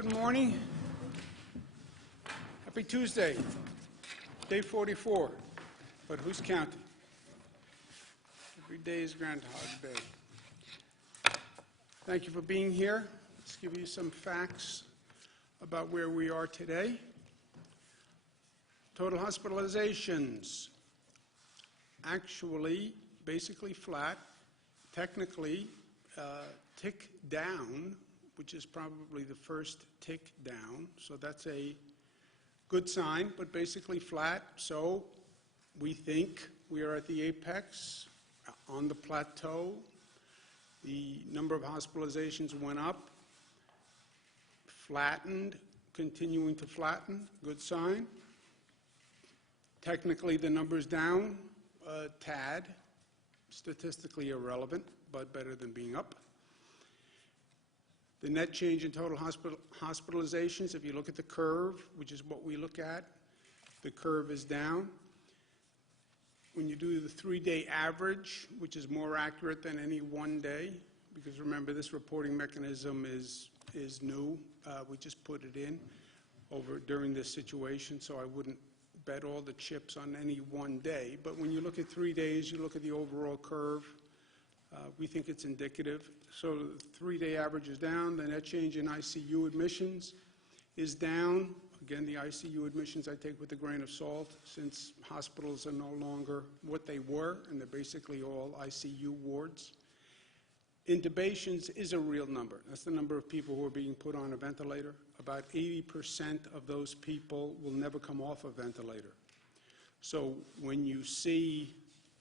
Good morning. Happy Tuesday, day 44, but who's counting? Every day is Groundhog Day. Thank you for being here. Let's give you some facts about where we are today. Total hospitalizations, actually basically flat, technically tick down, which is probably the first tick down, so that's a good sign, but basically flat. So we think we are at the apex, on the plateau. The number of hospitalizations went up, flattened, continuing to flatten, good sign. Technically, the number's down a tad, statistically irrelevant, but better than being up. The net change in total hospitalizations, if you look at the curve, which is what we look at, the curve is down. When you do the 3-day average, which is more accurate than any one day, because remember this reporting mechanism is new. We just put it in during this situation, so I wouldn't bet all the chips on any one day. But when you look at 3 days, you look at the overall curve, we think it's indicative. So the 3-day average is down. The net change in ICU admissions is down. Again, the ICU admissions I take with a grain of salt, since hospitals are no longer what they were, and they're basically all ICU wards. Intubations is a real number. That's the number of people who are being put on a ventilator. About 80% of those people will never come off a ventilator. So when you see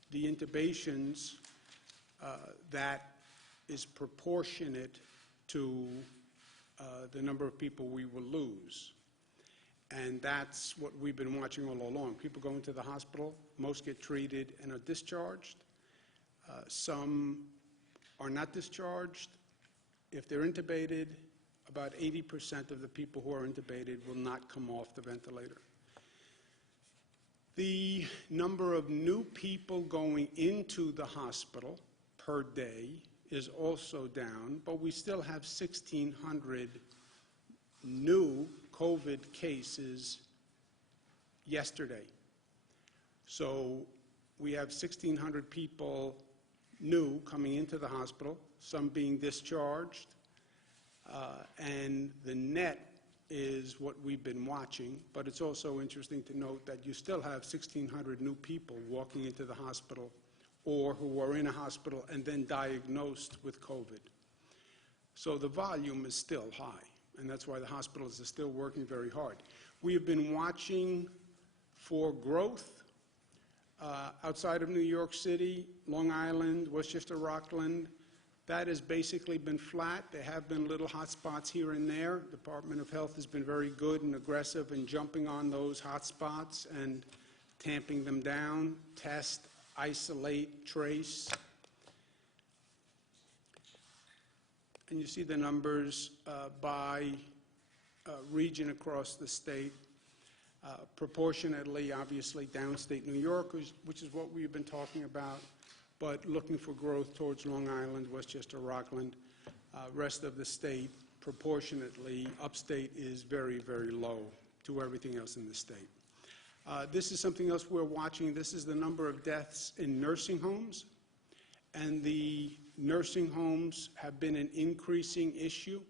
the intubations, that is proportionate to the number of people we will lose. And that's what we've been watching all along. People go into the hospital, most get treated and are discharged. Some are not discharged. If they're intubated, about 80% of the people who are intubated will not come off the ventilator. The number of new people going into the hospital per day is also down, but we still have 1,600 new COVID cases yesterday. So we have 1,600 people new coming into the hospital, some being discharged, and the net is what we've been watching, but it's also interesting to note that you still have 1,600 new people walking into the hospital or who are in a hospital and then diagnosed with COVID. So the volume is still high, and that's why the hospitals are still working very hard. We have been watching for growth outside of New York City, Long Island, Westchester, Rockland. That has basically been flat. There have been little hot spots here and there. The Department of Health has been very good and aggressive in jumping on those hot spots and tamping them down, test, isolate, trace. And you see the numbers by region across the state. Proportionately, obviously, downstate New York, which is what we've been talking about, but looking for growth towards Long Island, Westchester, Rockland. Rest of the state, proportionately, upstate is very, very low to everything else in the state. This is something else we're watching. This is the number of deaths in nursing homes, and the nursing homes have been an increasing issue.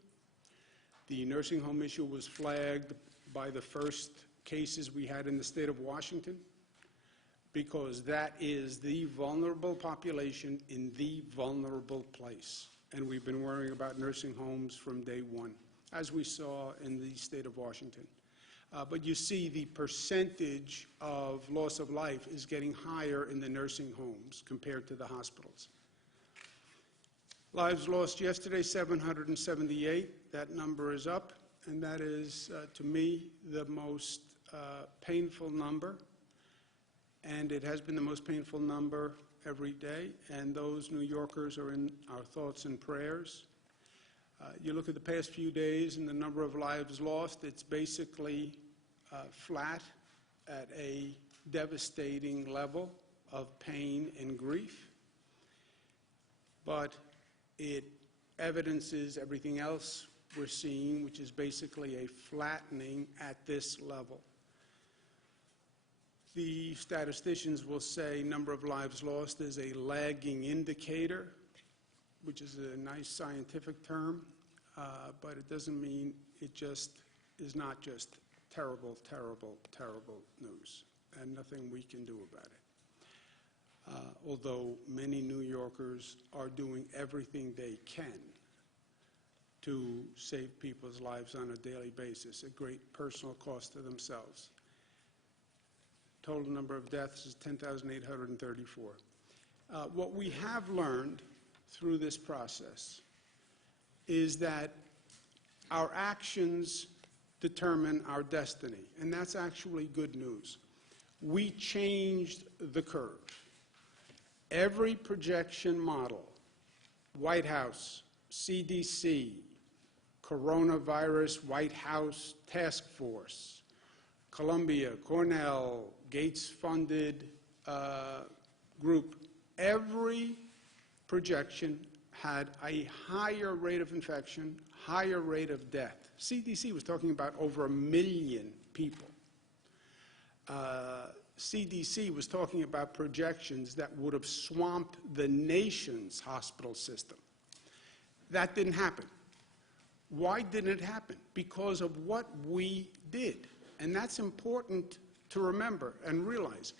The nursing home issue was flagged by the first cases we had in the state of Washington, because that is the vulnerable population in the vulnerable place. And we've been worrying about nursing homes from day one, as we saw in the state of Washington. But you see the percentage of loss of life is getting higher in the nursing homes compared to the hospitals. Lives lost yesterday, 778. That number is up, and that is, to me, the most painful number. And it has been the most painful number every day, and those New Yorkers are in our thoughts and prayers. You look at the past few days and the number of lives lost, it's basically flat at a devastating level of pain and grief. But it evidences everything else we're seeing, which is basically a flattening at this level. The statisticians will say number of lives lost is a lagging indicator, which is a nice scientific term, but it doesn't mean it just is not just terrible, terrible, terrible news, and nothing we can do about it. Although many New Yorkers are doing everything they can to save people's lives on a daily basis, at great personal cost to themselves. Total number of deaths is 10,834. What we have learned through this process is that our actions determine our destiny, and that's actually good news. We changed the curve. Every projection model, White House, CDC, Coronavirus White House Task Force, Columbia, Cornell, Gates-funded group, every projection had a higher rate of infection, higher rate of death. CDC was talking about over 1 million people. CDC was talking about projections that would have swamped the nation's hospital system. That didn't happen. Why didn't it happen? Because of what we did. And that's important to remember and realize.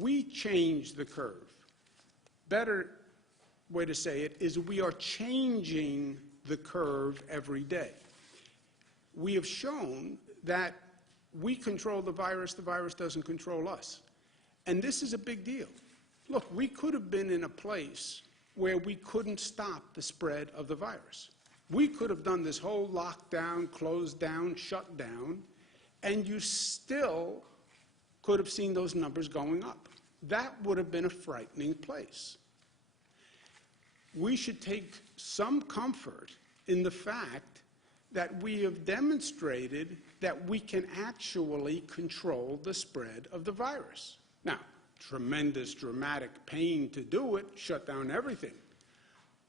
We changed the curve. Better way to say it is we are changing the curve every day. We have shown that we control the virus doesn't control us. And this is a big deal. Look, we could have been in a place where we couldn't stop the spread of the virus. We could have done this whole lockdown, closed down, shut down, and you still could have seen those numbers going up. That would have been a frightening place. We should take some comfort in the fact that we have demonstrated that we can actually control the spread of the virus. Now, tremendous, dramatic pain to do it, shut down everything.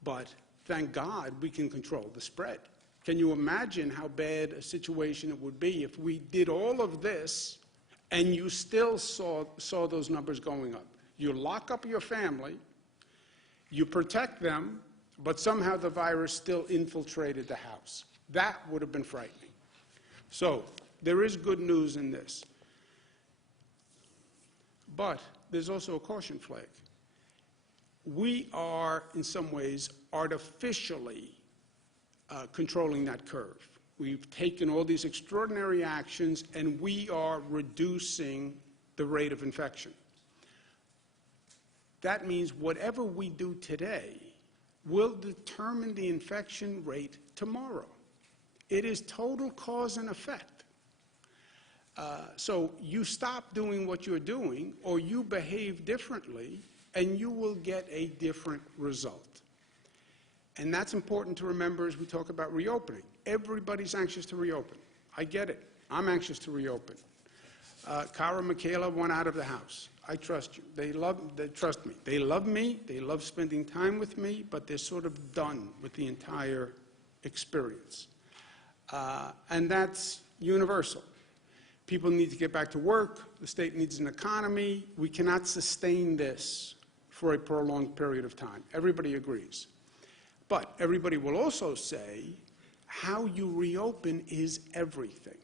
But thank God we can control the spread. Can you imagine how bad a situation it would be if we did all of this and you still saw those numbers going up? You lock up your family, you protect them, but somehow the virus still infiltrated the house. That would have been frightening. So there is good news in this. But there's also a caution flag. We are, in some ways, artificially controlling that curve. We've taken all these extraordinary actions, and we are reducing the rate of infection. That means whatever we do today will determine the infection rate tomorrow. It is total cause and effect. So you stop doing what you're doing, or you behave differently, and you will get a different result. And that's important to remember as we talk about reopening. Everybody's anxious to reopen. I get it. I'm anxious to reopen. Cara and Michaela went out of the house. I trust you. They trust me. They love me. They love spending time with me, but they're sort of done with the entire experience. And that's universal. People need to get back to work. The state needs an economy. We cannot sustain this for a prolonged period of time. Everybody agrees. But everybody will also say how you reopen is everything,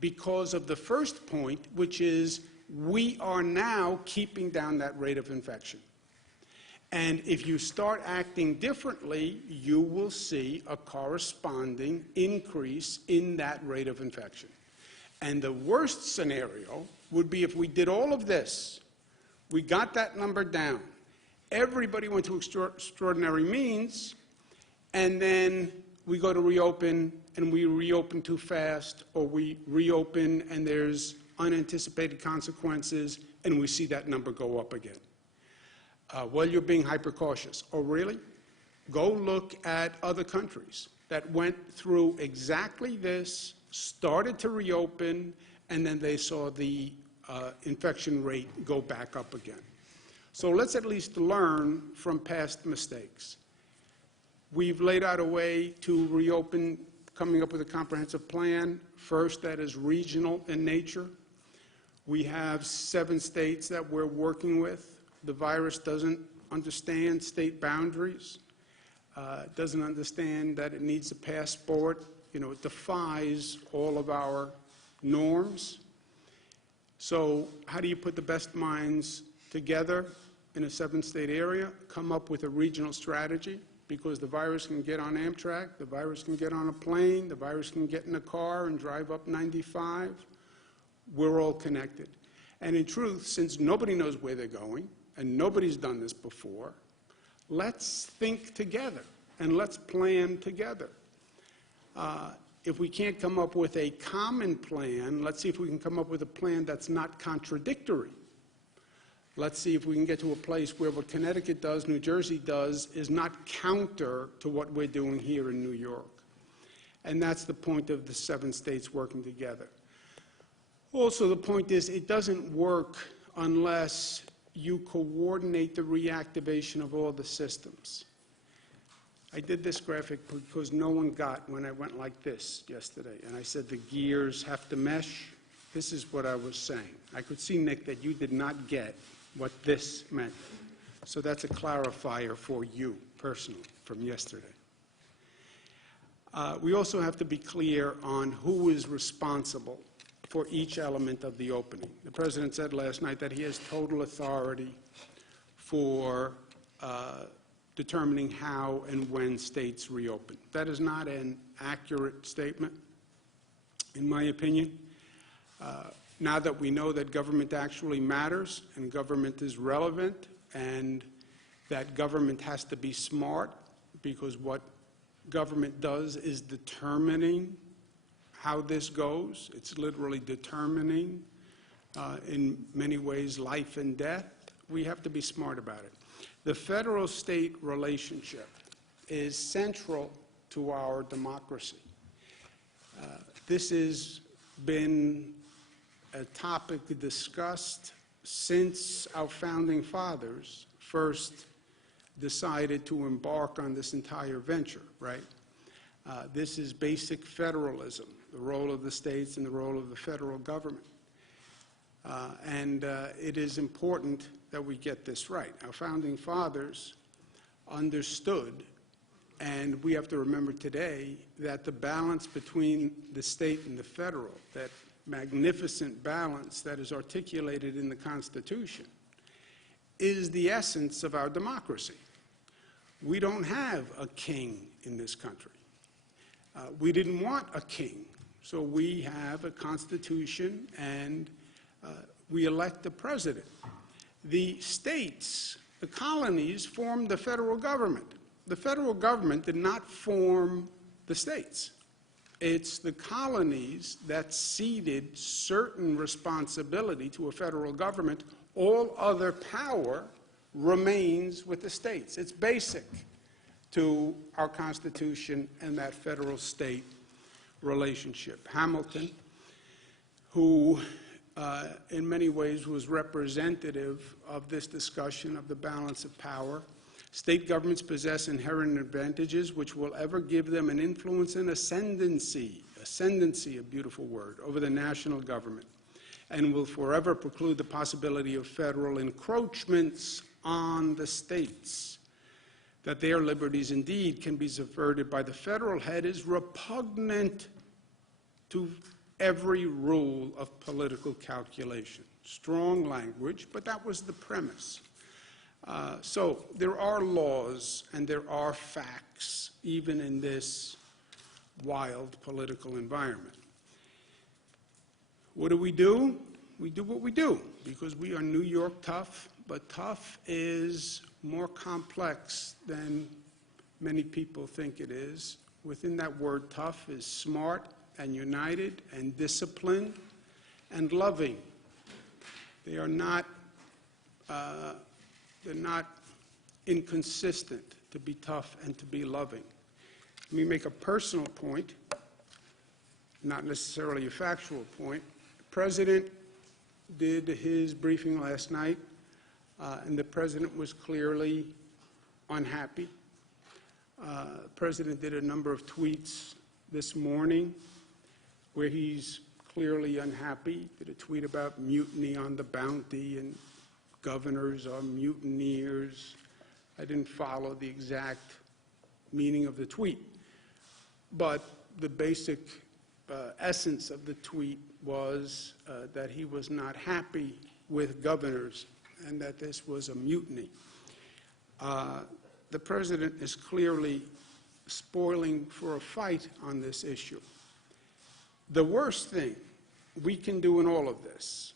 because of the first point, which is we are now keeping down that rate of infection. And if you start acting differently, you will see a corresponding increase in that rate of infection. And the worst scenario would be if we did all of this, we got that number down, everybody went to extraordinary means, and then we go to reopen and we reopen too fast, or we reopen and there's unanticipated consequences and we see that number go up again. Well, you're being hyper-cautious. Oh, really? Go look at other countries that went through exactly this, started to reopen, and then they saw the infection rate go back up again. So let's at least learn from past mistakes. We've laid out a way to reopen coming up with a comprehensive plan, first that is regional in nature. We have 7 states that we're working with. The virus doesn't understand state boundaries, doesn't understand that it needs a passport. You know, it defies all of our norms. So how do you put the best minds together in a 7-state area, come up with a regional strategy? Because the virus can get on Amtrak, the virus can get on a plane, the virus can get in a car and drive up 95. We're all connected. And in truth, since nobody knows where they're going, and nobody's done this before, let's think together and let's plan together. If we can't come up with a common plan, let's see if we can come up with a plan that's not contradictory. Let's see if we can get to a place where what Connecticut does, New Jersey does, is not counter to what we're doing here in New York. And that's the point of the 7 states working together. Also, the point is it doesn't work unless you coordinate the reactivation of all the systems. I did this graphic because no one got when I went like this yesterday, and I said the gears have to mesh. This is what I was saying. I could see, Nick, that you did not get what this meant. So that's a clarifier for you personally from yesterday. We also have to be clear on who is responsible for each element of the opening. The President said last night that he has total authority for determining how and when states reopen. That is not an accurate statement, in my opinion. Now that we know that government actually matters and government is relevant and that government has to be smart, because what government does is determining how this goes. It's literally determining, in many ways, life and death. We have to be smart about it. The federal-state relationship is central to our democracy. This has been a topic discussed since our founding fathers first decided to embark on this entire venture, right? This is basic federalism, the role of the states and the role of the federal government. It is important that we get this right. Our founding fathers understood, and we have to remember today, that the balance between the state and the federal, that magnificent balance that is articulated in the Constitution, is the essence of our democracy. We don't have a king in this country. We didn't want a king, so we have a Constitution and we elect a president. The states, the colonies, formed the federal government. The federal government did not form the states. It's the colonies that ceded certain responsibility to a federal government. All other power remains with the states. It's basic to our Constitution and that federal-state relationship. Hamilton, who in many ways was representative of this discussion of the balance of power. State governments possess inherent advantages which will ever give them an influence and ascendancy, a beautiful word, over the national government, and will forever preclude the possibility of federal encroachments on the states. That their liberties indeed can be subverted by the federal head is repugnant to every rule of political calculation. Strong language, but that was the premise. So there are laws and there are facts, even in this wild political environment. What do? We do what we do, because we are New York tough, but tough is more complex than many people think it is. Within that word tough is smart and united and disciplined and loving. They are not, they're not inconsistent to be tough and to be loving. Let me make a personal point, not necessarily a factual point. The President did his briefing last night, and the President was clearly unhappy. The President did a number of tweets this morning where he's clearly unhappy, did a tweet about mutiny on the Bounty and governors are mutineers. I didn't follow the exact meaning of the tweet, but the basic essence of the tweet was that he was not happy with governors and that this was a mutiny. The president is clearly spoiling for a fight on this issue. The worst thing we can do in all of this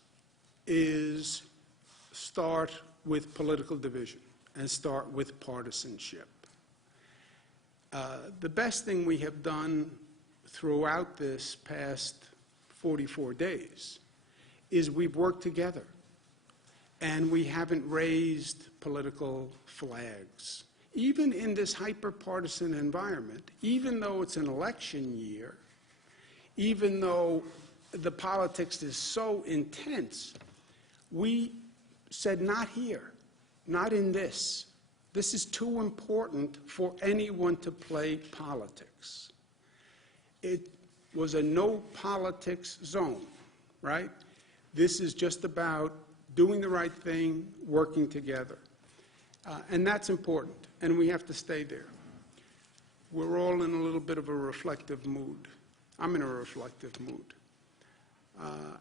is start with political division and start with partisanship. The best thing we have done throughout this past 44 days is we've worked together and we haven't raised political flags. Even in this hyper-partisan environment, even though it's an election year, even though the politics is so intense, we said not here, not in this. This is too important for anyone to play politics. It was a no politics zone, right? This is just about doing the right thing, working together. And that's important, and we have to stay there. We're all in a little bit of a reflective mood. I'm in a reflective mood.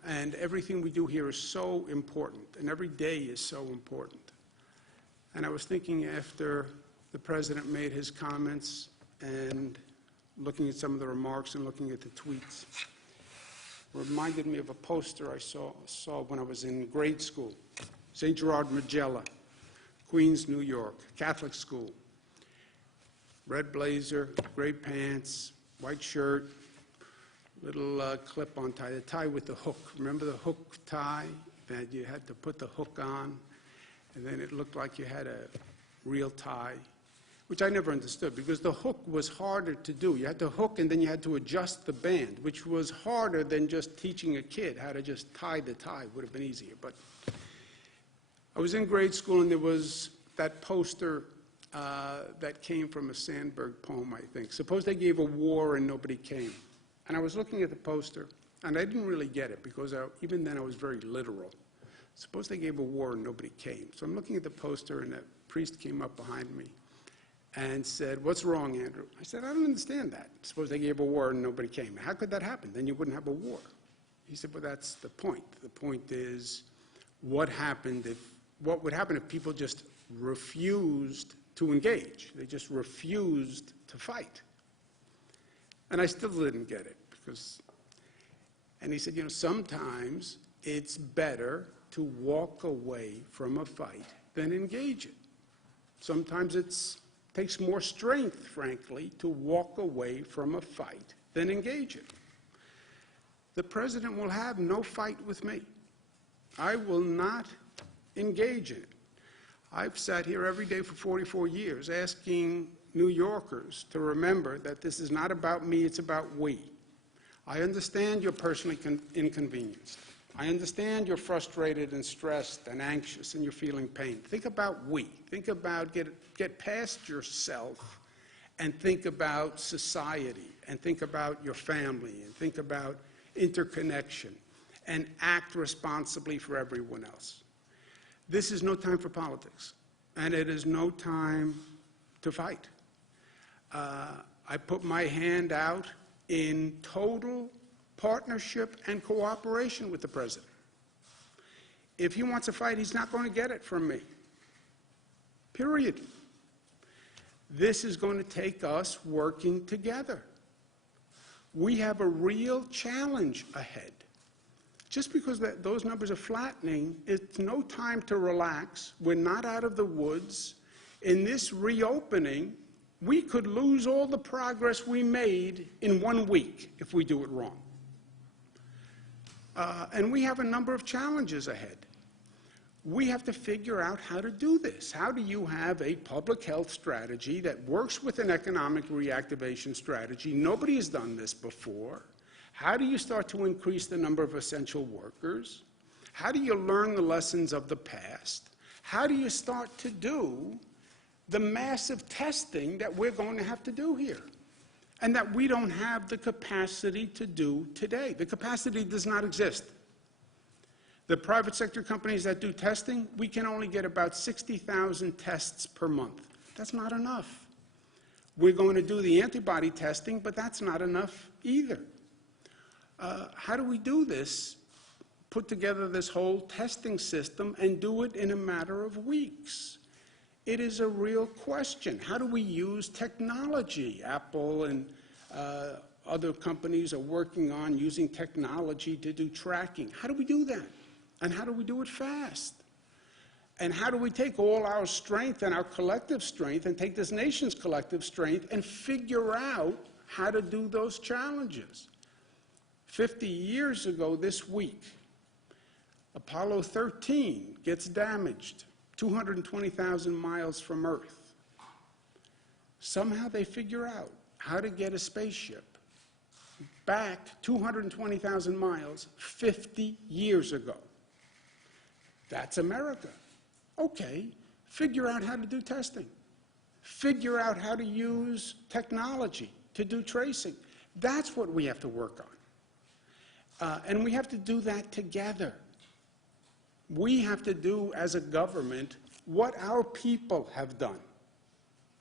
And everything we do here is so important, and every day is so important. And I was thinking after the president made his comments and looking at some of the remarks and looking at the tweets, reminded me of a poster I saw when I was in grade school. St. Gerard Magella, Queens, New York, Catholic school. Red blazer, gray pants, white shirt, little clip-on tie, the tie with the hook. Remember the hook tie that you had to put the hook on, and then it looked like you had a real tie, which I never understood because the hook was harder to do. You had to hook and then you had to adjust the band, which was harder than just teaching a kid how to just tie the tie. It would have been easier. But I was in grade school and there was that poster that came from a Sandburg poem, I think. Suppose they gave a war and nobody came. And I was looking at the poster, and I didn't really get it because even then I was very literal. Suppose they gave a war and nobody came. So I'm looking at the poster, and a priest came up behind me and said, "What's wrong, Andrew?" I said, "I don't understand that. Suppose they gave a war and nobody came. How could that happen? Then you wouldn't have a war." He said, "Well, that's the point. The point is what would happen if people just refused to engage? They just refused to fight." And I still didn't get it and he said, sometimes it's better to walk away from a fight than engage it. Sometimes it takes more strength, frankly, to walk away from a fight than engage it. The president will have no fight with me. I will not engage in it. I've sat here every day for 44 years asking New Yorkers to remember that this is not about me, it's about we. I understand you're personally inconvenienced. I understand you're frustrated and stressed and anxious and you're feeling pain. Think about we. Think about get past yourself and think about society and think about your family and think about interconnection and act responsibly for everyone else. This is no time for politics, and it is no time to fight. I put my hand out in total partnership and cooperation with the president. If he wants a fight, he's not going to get it from me. Period. This is going to take us working together. We have a real challenge ahead. Just because those numbers are flattening, it's no time to relax. We're not out of the woods. In this reopening, we could lose all the progress we made in 1 week if we do it wrong. And we have a number of challenges ahead. We have to figure out how to do this. How do you have a public health strategy that works with an economic reactivation strategy? Nobody has done this before. How do you start to increase the number of essential workers? How do you learn the lessons of the past? How do you start to do the massive testing that we're going to have to do here? and that we don't have the capacity to do today. The capacity does not exist. The private sector companies that do testing, we can only get about 60,000 tests per month. That's not enough. We're going to do the antibody testing, but that's not enough either. How do we do this? Put together this whole testing system and do it in a matter of weeks? It is a real question. How do we use technology? Apple and other companies are working on using technology to do tracking. How do we do that? And how do we do it fast? And how do we take all our strength and our collective strength and take this nation's collective strength and figure out how to do those challenges? 50 years ago this week, Apollo 13 gets damaged 220,000 miles from Earth. Somehow they figure out how to get a spaceship back 220,000 miles 50 years ago. That's America. Okay, figure out how to do testing. Figure out how to use technology to do tracing. That's what we have to work on. And we have to do that together. We have to do, as a government, what our people have done,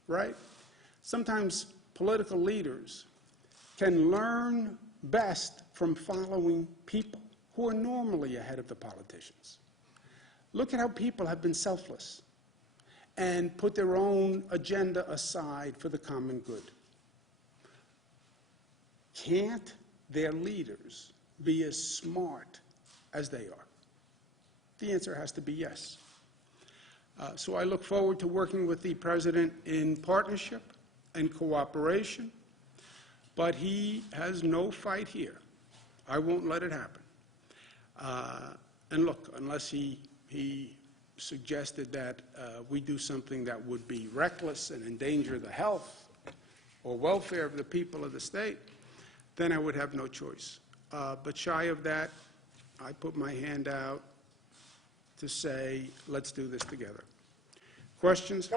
right? Sometimes political leaders can learn best from following people who are normally ahead of the politicians. Look at how people have been selfless and put their own agenda aside for the common good. Can't their leaders be as smart as they are? The answer has to be yes. So I look forward to working with the President in partnership and cooperation, but he has no fight here. I won't let it happen. And look, unless he suggested that we do something that would be reckless and endanger the health or welfare of the people of the state, then I would have no choice. But shy of that, I put my hand out to say, let's do this together. Questions?